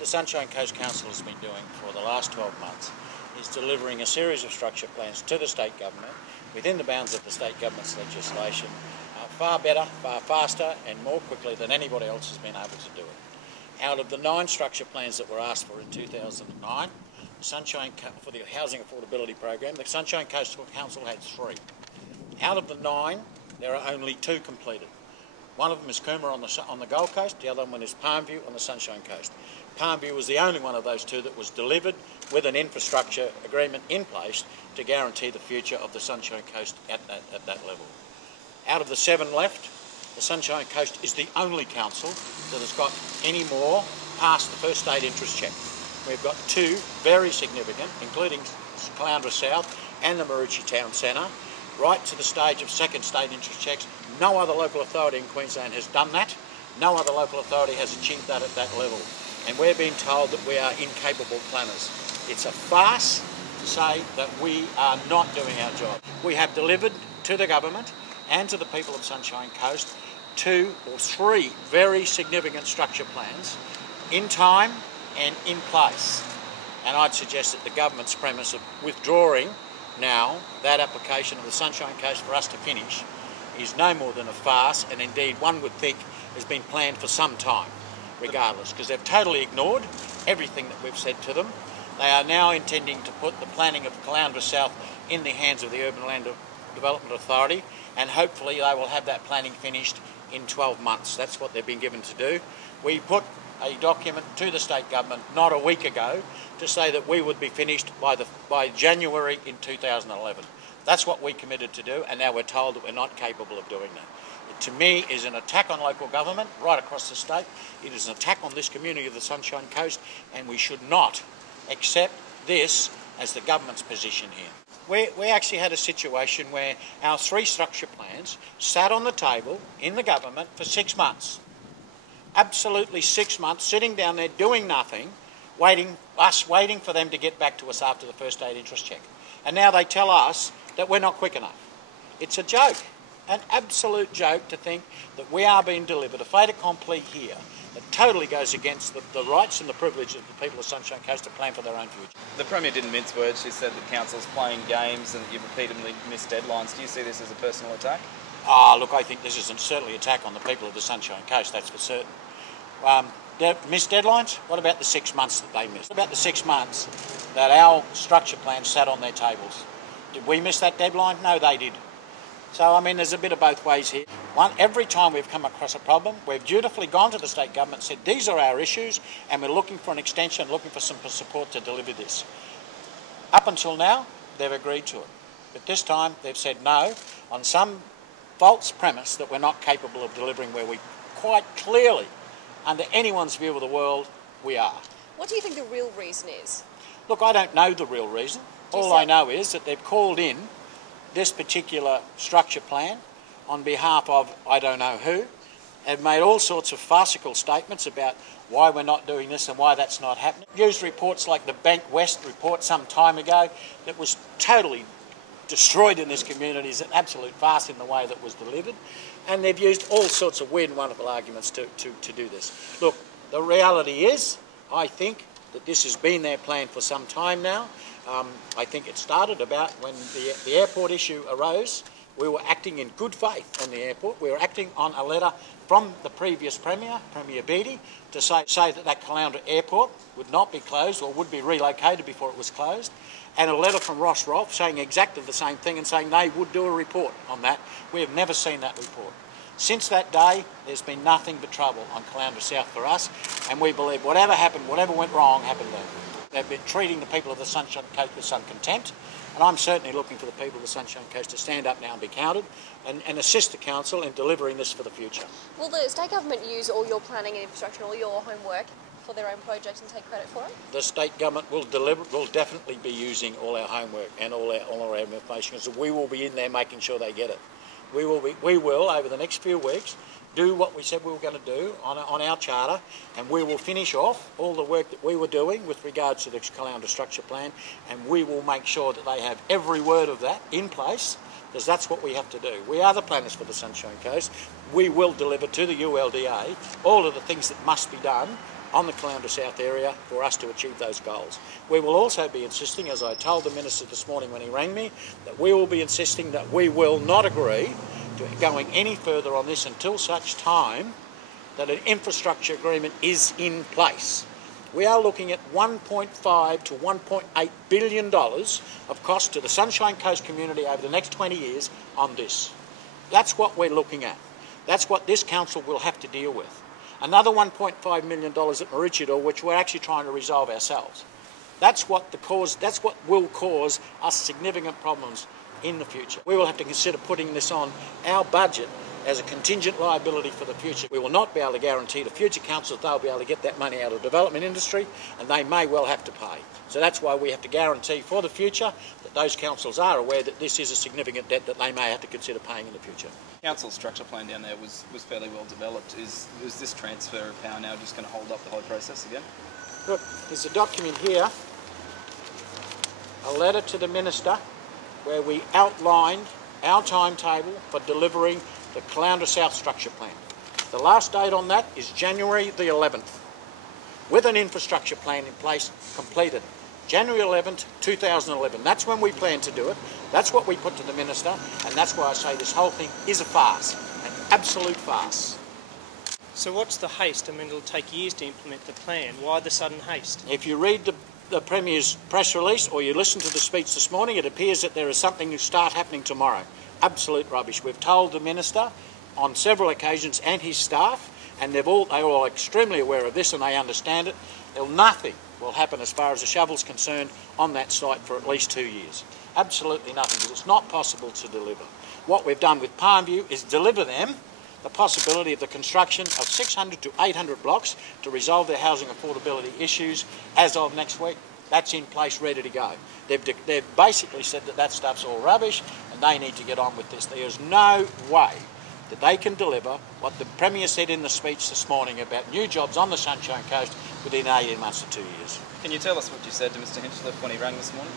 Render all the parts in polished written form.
the Sunshine Coast Council has been doing for the last 12 months is delivering a series of structure plans to the state government within the bounds of the state government's legislation far better, far faster and more quickly than anybody else has been able to do it. Out of the 9 structure plans that were asked for in 2009, for the Housing Affordability Program, the Sunshine Coast Council had 3. Out of the 9, there are only 2 completed. One of them is Coomera on the Gold Coast, the other one is Palmview on the Sunshine Coast. Palmview was the only one of those 2 that was delivered with an infrastructure agreement in place to guarantee the future of the Sunshine Coast at that level. Out of the 7 left, the Sunshine Coast is the only council that has got any more past the first state interest check. We've got 2 very significant, including Caloundra South and the Maroochy Town Centre, right to the stage of second state interest checks. No other local authority in Queensland has done that. No other local authority has achieved that at that level. And we're being told that we are incapable planners. It's a farce to say that we are not doing our job. We have delivered to the government and to the people of Sunshine Coast 2 or 3 very significant structure plans in time and in place. And I'd suggest that the government's premise of withdrawing now that application of the Sunshine Coast for us to finish is no more than a farce, and indeed one would think has been planned for some time, regardless, because they've totally ignored everything that we've said to them. They are now intending to put the planning of Caloundra South in the hands of the Urban Land Development Authority, and hopefully they will have that planning finished in 12 months. That's what they've been given to do. We put a document to the state government not a week ago to say that we would be finished by January in 2011. That's what we committed to do, and now we're told that we're not capable of doing that. It, to me, is an attack on local government right across the state. It is an attack on this community of the Sunshine Coast, and we should not accept this as the government's position here. We actually had a situation where our 3 structure plans sat on the table in the government for 6 months. Absolutely 6 months, sitting down there doing nothing, waiting for them to get back to us after the first state interest check. And now they tell us that we're not quick enough. It's a joke, an absolute joke to think that we are being delivered a fait accompli here that totally goes against the rights and the privileges of the people of Sunshine Coast to plan for their own future. The Premier didn't mince words. She said the council's playing games and that you've repeatedly missed deadlines. Do you see this as a personal attack? Look, I think this is certainly an attack on the people of the Sunshine Coast, that's for certain. Missed deadlines? What about the 6 months that they missed? What about the 6 months that our structure plans sat on their tables? Did we miss that deadline? No, they did. So, I mean, there's a bit of both ways here. Every time we've come across a problem, we've dutifully gone to the state government and said, these are our issues, and we're looking for an extension, looking for some support to deliver this. Up until now, they've agreed to it. But this time, they've said no on some false premise that we're not capable of delivering where we quite clearly, under anyone's view of the world, we are. What do you think the real reason is? Look, I don't know the real reason. All I know is that they've called in this particular structure plan on behalf of I don't know who, have made all sorts of farcical statements about why we're not doing this and why that's not happening. Used reports like the Bank West report some time ago that was totally destroyed in this community is an absolute farce in the way that was delivered. And they've used all sorts of weird and wonderful arguments to do this. Look, the reality is, I think that this has been their plan for some time now. I think it started about when the airport issue arose. We were acting in good faith on the airport. We were acting on a letter from the previous Premier, Premier Beattie, to say that Caloundra Airport would not be closed or would be relocated before it was closed, and a letter from Ross Rolfe saying exactly the same thing and saying they would do a report on that. We have never seen that report. Since that day, there's been nothing but trouble on Caloundra South for us, and we believe whatever happened, whatever went wrong, happened there. They've been treating the people of the Sunshine Coast with some contempt, and I'm certainly looking for the people of the Sunshine Coast to stand up now and be counted and assist the council in delivering this for the future. Will the state government use all your planning and infrastructure and all your homework for their own projects and take credit for it? The state government will definitely be using all our homework and all our information, so we will be in there making sure they get it. We will over the next few weeks do what we said we were going to do on our charter, and we will finish off all the work that we were doing with regards to the Caloundra structure plan, and we will make sure that they have every word of that in place, because that's what we have to do. We are the planners for the Sunshine Coast. We will deliver to the ULDA all of the things that must be done on the Caloundra South area for us to achieve those goals. We will also be insisting, as I told the Minister this morning when he rang me, that we will be insisting that we will not agree to going any further on this until such time that an infrastructure agreement is in place. We are looking at $1.5 to $1.8 billion of cost to the Sunshine Coast community over the next 20 years on this. That's what we're looking at. That's what this council will have to deal with. Another $1.5 million at Maroochydore, which we're actually trying to resolve ourselves. That's what will cause us significant problems in the future. We will have to consider putting this on our budget as a contingent liability for the future. We will not be able to guarantee to future councils they'll be able to get that money out of the development industry, and they may well have to pay. So that's why we have to guarantee for the future that those councils are aware that this is a significant debt that they may have to consider paying in the future. Council's structure plan down there was fairly well developed. Is this transfer of power now just going to hold up the whole process again? Look, there's a document here, a letter to the Minister, where we outlined our timetable for delivering the Caloundra South Structure Plan. The last date on that is January the 11th, with an infrastructure plan in place completed. January 11th, 2011. That's when we plan to do it. That's what we put to the Minister, and that's why I say this whole thing is a farce, an absolute farce. So what's the haste? I mean, it'll take years to implement the plan. Why the sudden haste? If you read the Premier's press release or you listen to the speech this morning, it appears that there is something to start happening tomorrow. Absolute rubbish. We've told the Minister on several occasions and his staff, and they're all extremely aware of this and they understand it. Nothing will happen as far as the shovel's concerned on that site for at least 2 years. Absolutely nothing, because it's not possible to deliver. What we've done with Palmview is deliver them the possibility of the construction of 600 to 800 blocks to resolve their housing affordability issues as of next week. That's in place, ready to go. They've basically said that that stuff's all rubbish and they need to get on with this. There's no way that they can deliver what the Premier said in the speech this morning about new jobs on the Sunshine Coast within 18 months to 2 years. Can you tell us what you said to Mr Hinchcliffe when he rang this morning?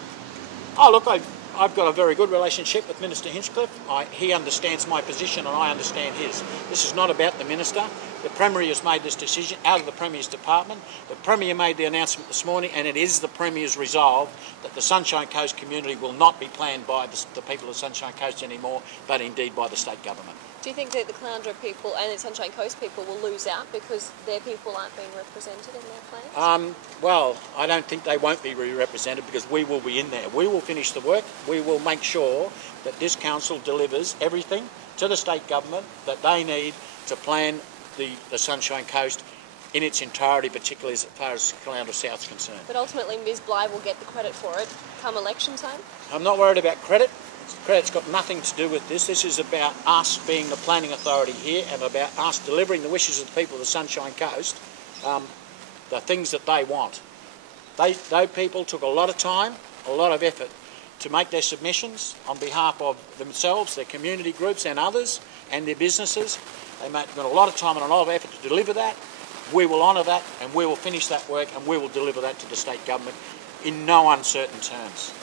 Oh, look, I've got a very good relationship with Minister Hinchcliffe. He understands my position and I understand his. This is not about the Minister. The Premier has made this decision out of the Premier's department. The Premier made the announcement this morning, and it is the Premier's resolve that the Sunshine Coast community will not be planned by the people of the Sunshine Coast anymore, but indeed by the state government. Do you think that the Caloundra people and the Sunshine Coast people will lose out because their people aren't being represented in their plans? Well, I don't think they won't be represented because we will be in there. We will finish the work. We will make sure that this council delivers everything to the state government that they need to plan the Sunshine Coast in its entirety, particularly as far as Caloundra South is concerned. But ultimately Ms Bligh will get the credit for it come election time? I'm not worried about credit. Credit's got nothing to do with this. This is about us being the planning authority here and about us delivering the wishes of the people of the Sunshine Coast, the things that they want. Those people took a lot of time, a lot of effort to make their submissions on behalf of themselves, their community groups and others and their businesses. They made a lot of time and a lot of effort to deliver that. We will honour that and we will finish that work and we will deliver that to the state government in no uncertain terms.